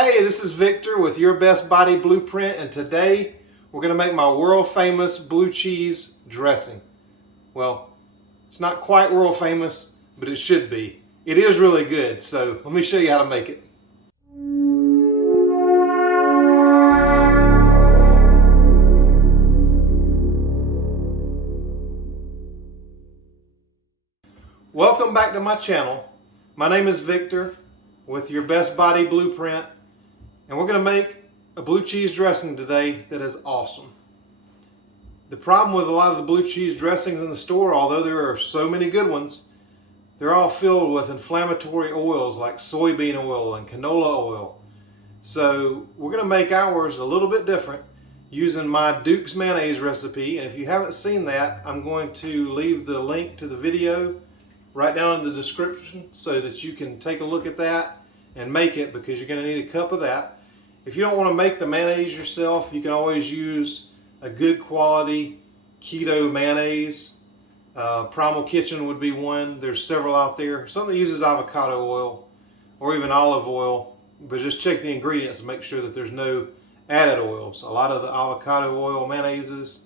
Hey, this is Victor with Your Best Body Blueprint, and today we're going to make my world famous blue cheese dressing. Well, it's not quite world famous, but it should be. It is really good, so let me show you how to make it. Welcome back to my channel. My name is Victor with Your Best Body Blueprint, and we're going to make a blue cheese dressing today that is awesome. The problem with a lot of the blue cheese dressings in the store, although there are so many good ones, they're all filled with inflammatory oils like soybean oil and canola oil. So we're going to make ours a little bit different using my Duke's mayonnaise recipe. And if you haven't seen that, I'm going to leave the link to the video right down in the description so that you can take a look at that and make it, because you're going to need a cup of that. If you don't want to make the mayonnaise yourself, you can always use a good quality keto mayonnaise. Primal Kitchen would be one. There's several out there. Some that uses avocado oil or even olive oil, but just check the ingredients and make sure that there's no added oils. A lot of the avocado oil mayonnaises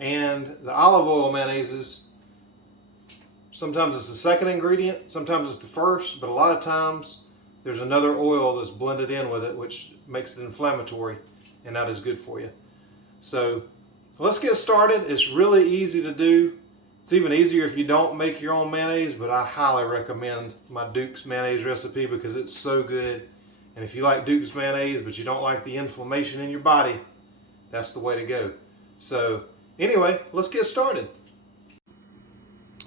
and the olive oil mayonnaises, sometimes it's the second ingredient, sometimes it's the first, but a lot of times there's another oil that's blended in with it, which makes it inflammatory and not as good for you. So let's get started. It's really easy to do. It's even easier if you don't make your own mayonnaise, but I highly recommend my Duke's mayonnaise recipe because it's so good. And if you like Duke's mayonnaise, but you don't like the inflammation in your body, that's the way to go. So anyway, let's get started.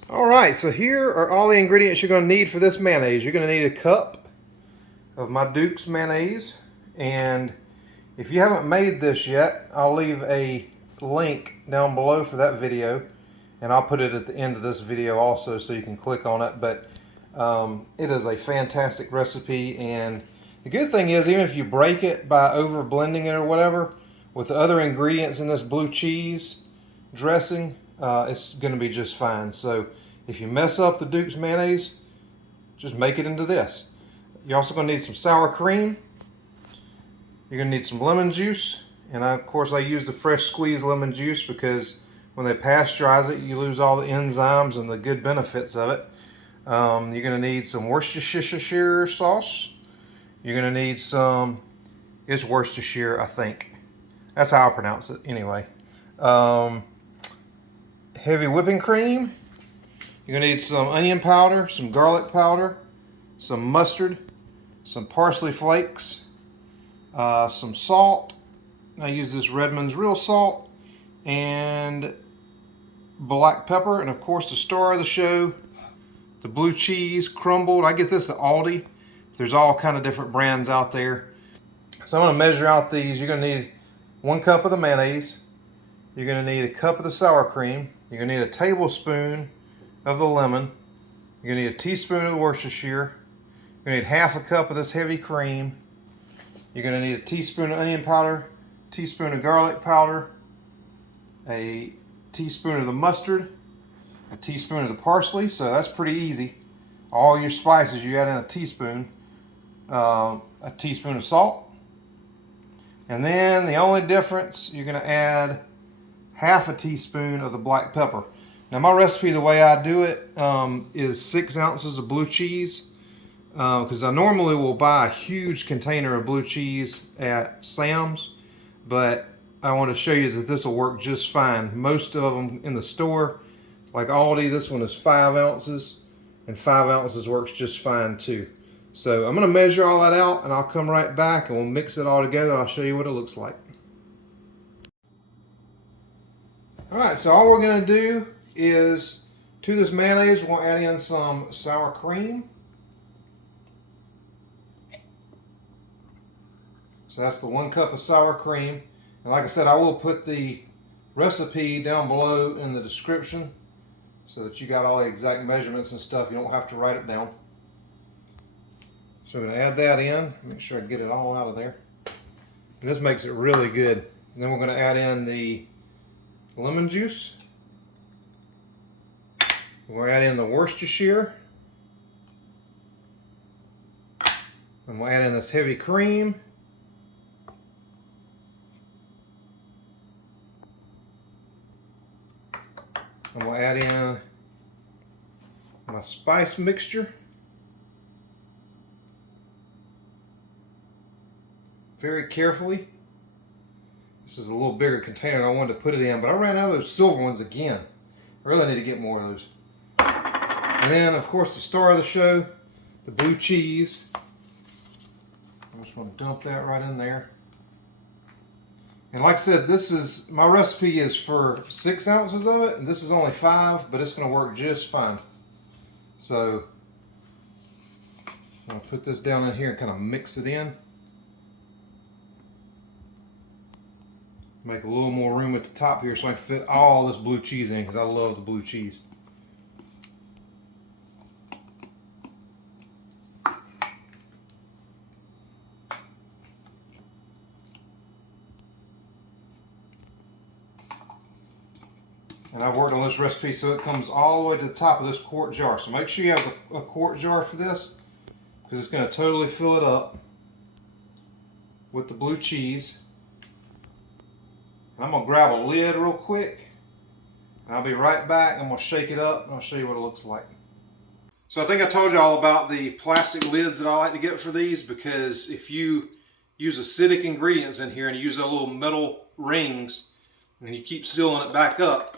All right, so here are all the ingredients you're going to need for this mayonnaise. You're going to need a cup of my Duke's mayonnaise, and if you haven't made this yet, I'll leave a link down below for that video, and I'll put it at the end of this video also so you can click on it. But it is a fantastic recipe, and the good thing is, even if you break it by over blending it or whatever with the other ingredients in this blue cheese dressing, it's going to be just fine. So if you mess up the Duke's mayonnaise, just make it into this. You're also going to need some sour cream. You're going to need some lemon juice. And of course I use the fresh squeezed lemon juice because when they pasteurize it, you lose all the enzymes and the good benefits of it. You're going to need some Worcestershire sauce. You're going to need some, it's Worcestershire, I think. That's how I pronounce it anyway. Heavy whipping cream. You're going to need some onion powder, some garlic powder, some mustard, some parsley flakes, some salt. I use this Redmond's real salt, and black pepper, and of course the star of the show, the blue cheese crumbled. I get this at Aldi. There's all kind of different brands out there. So I'm going to measure out these. You're going to need 1 cup of the mayonnaise. You're going to need a cup of the sour cream. You're going to need a tablespoon of the lemon. You're going to need a teaspoon of the Worcestershire. You're going to need half a cup of this heavy cream. You're going to need a teaspoon of onion powder, teaspoon of garlic powder, a teaspoon of the mustard, a teaspoon of the parsley. So that's pretty easy. All your spices you add in a teaspoon of salt. And then the only difference, you're going to add half a teaspoon of the black pepper. Now my recipe, the way I do it, is 6 ounces of blue cheese. Because I normally will buy a huge container of blue cheese at Sam's, but I want to show you that this will work just fine. Most of them in the store, like Aldi, this one is 5 ounces, and 5 ounces works just fine too. So I'm going to measure all that out, and I'll come right back and we'll mix it all together. I'll show you what it looks like. Alright, so all we're going to do is, to this mayonnaise, we'll add in some sour cream. So that's the 1 cup of sour cream. And like I said, I will put the recipe down below in the description so that you got all the exact measurements and stuff. You don't have to write it down. So we're going to add that in. Make sure I get it all out of there. And this makes it really good. And then we're going to add in the lemon juice. We'll add in the Worcestershire. And we'll add in this heavy cream. I'm going to add in my spice mixture. Very carefully. This is a little bigger container than I wanted to put it in, but I ran out of those silver ones again. I really need to get more of those. And then, of course, the star of the show, the blue cheese. I just want to dump that right in there. And like I said, this is, my recipe is for 6 ounces of it, and this is only 5, but it's going to work just fine. So, I'm going to put this down in here and kind of mix it in. Make a little more room at the top here so I can fit all this blue cheese in, because I love the blue cheese. And I've worked on this recipe so it comes all the way to the top of this quart jar. So make sure you have a quart jar for this, because it's going to totally fill it up with the blue cheese. And I'm going to grab a lid real quick, and I'll be right back. I'm going to shake it up and I'll show you what it looks like. So I think I told you all about the plastic lids that I like to get for these, because if you use acidic ingredients in here and you use those little metal rings and you keep sealing it back up,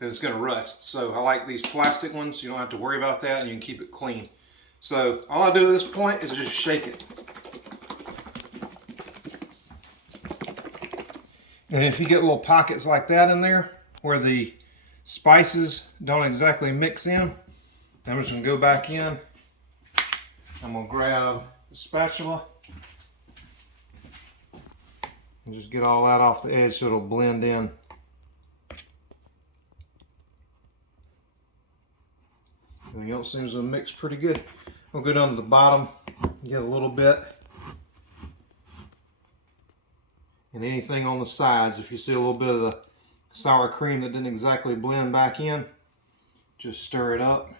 then it's going to rust. So I like these plastic ones. You don't have to worry about that, and you can keep it clean. So all I do at this point is just shake it. And if you get little pockets like that in there where the spices don't exactly mix in, I'm just going to go back in. I'm going to grab the spatula and just get all that off the edge so it'll blend in. Everything else seems to mix pretty good. We'll go down to the bottom, get a little bit. And anything on the sides, if you see a little bit of the sour cream that didn't exactly blend back in, just stir it up.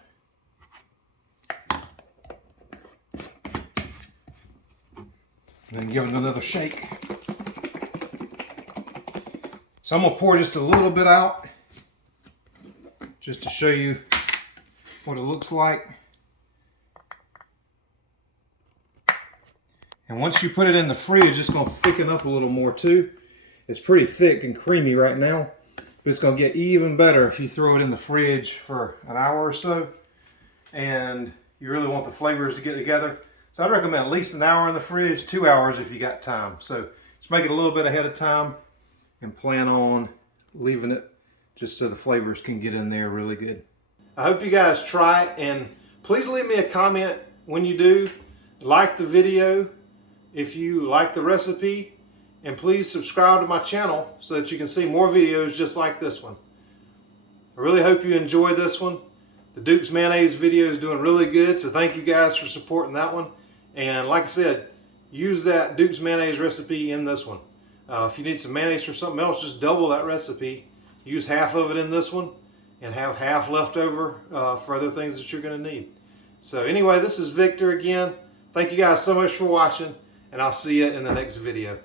And then give it another shake. So I'm going to pour just a little bit out, just to show you what it looks like. And once you put it in the fridge, it's going to thicken up a little more too. It's pretty thick and creamy right now, but it's going to get even better if you throw it in the fridge for an hour or so, and you really want the flavors to get together. So I'd recommend at least an hour in the fridge, 2 hours if you got time. So just make it a little bit ahead of time and plan on leaving it just so the flavors can get in there really good. I hope you guys try it, and please leave me a comment when you do. Like the video if you like the recipe, and please subscribe to my channel so that you can see more videos just like this one. I really hope you enjoy this one. The Duke's mayonnaise video is doing really good, so thank you guys for supporting that one. And like I said, use that Duke's mayonnaise recipe in this one. If you need some mayonnaise or something else, just double that recipe. Use half of it in this one and have half left over for other things that you're going to need. So anyway, this is Victor again. Thank you guys so much for watching, and I'll see you in the next video.